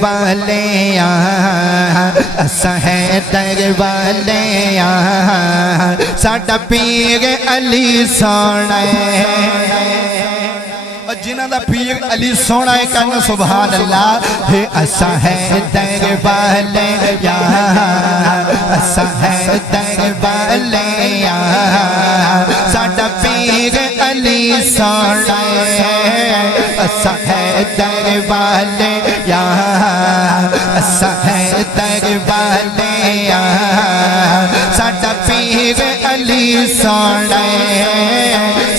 والے اساں حیدر والے ساڈا پیر علی سونا جنہاں دا پیر علی سونا ہے کہنا سبحان اللہ ہے اساں حیدر والے اساں حیدر والے ساڈا پیر علی سونا اساں حیدر والے اساں حیدر والے ساڈا پیر علی سونا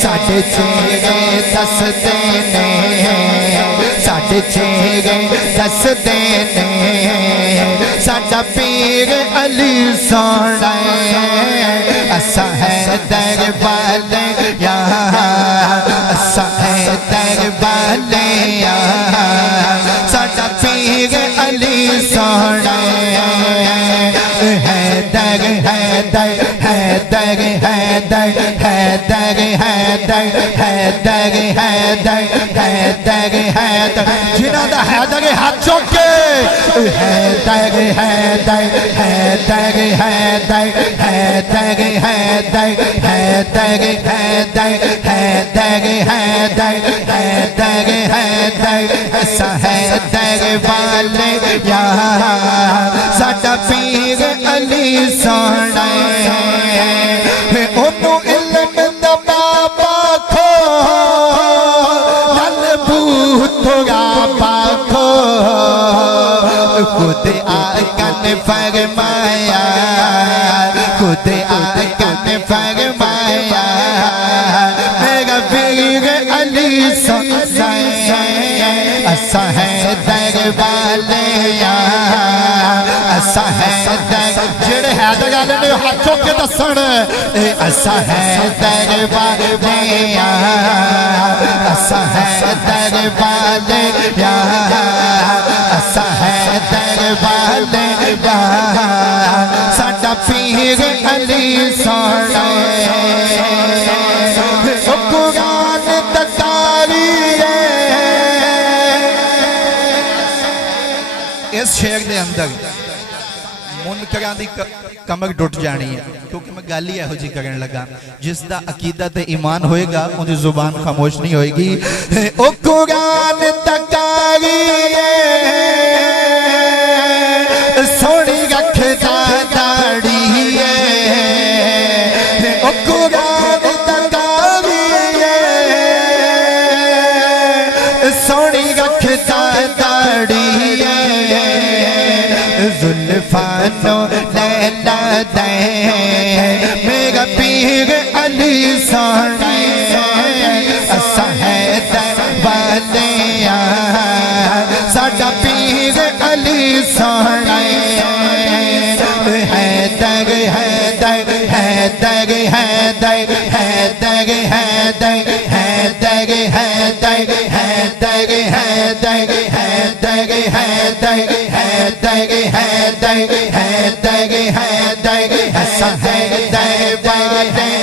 ساڈے چہرے دسدے نے ساڈے چہرے دسدے نے ساڈا پیر علی سونا اساں حیدر والے اساں حیدر والے ساڈا پیر علی سونا حیدر حیدر حیدر حیدر حیدر حیدر حیدر حیدر حیدر حیدر جنہاں دا حیدر ہاتھ چوک کے حیدر حیدر حیدر حیدر حیدر حیدر حیدر حیدر حیدر حیدر حیدر حیدر اساں حیدر والے ساڈا پیر علی سونا انہوں علم دا بابا کھو لل بھوتگا پاکھو خود آقا نے فرمایا خود آقا نے فرمایا میرا پیر علی سونا اساں حیدر والے اساں حیدر جڑے حیدر والے نے ہاتھ چوک کے دسن اساں حیدر والے اساں حیدر والے اساں حیدر والے ساڈا پیر علی سونا قرآن تکاری اس شعر دے اندر منکران دی کمر ٹوٹ جانی ہے کیونکہ میں گالی ہے ہو جی کرن لگا جس دا عقیدہ تے ایمان ہوئے گا ان دی زبان خاموش نہیں ہوئے گی او قرآن تکاری سوڑی رکھ دا داڑی او قرآن تکاری سوڑی رکھ دا داڑی زلفانو لیلا دے میرا پیر علی سونا اساں حیدر والے ساڈا پیر علی سونا حیدر حیدر حیدر حیدر حیدر حیدر حیدر حیدر حیدر حیدر حیدر حیدر حیدر حیدر حیدر حیدر اساں حیدر والے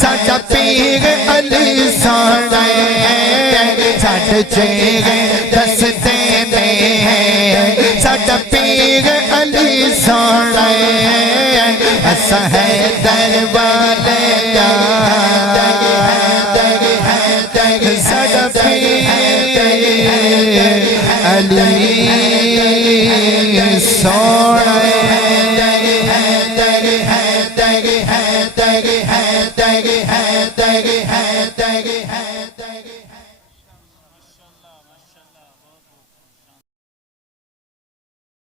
ساڈا پیر علی سونا ساڈے چہرے دسدے نے ساڈا پیر علی سونا اساں حیدر والے ساڈا پیر علی سونا حیدر حیدر حیدر حیدر حیدر حیدر حیدر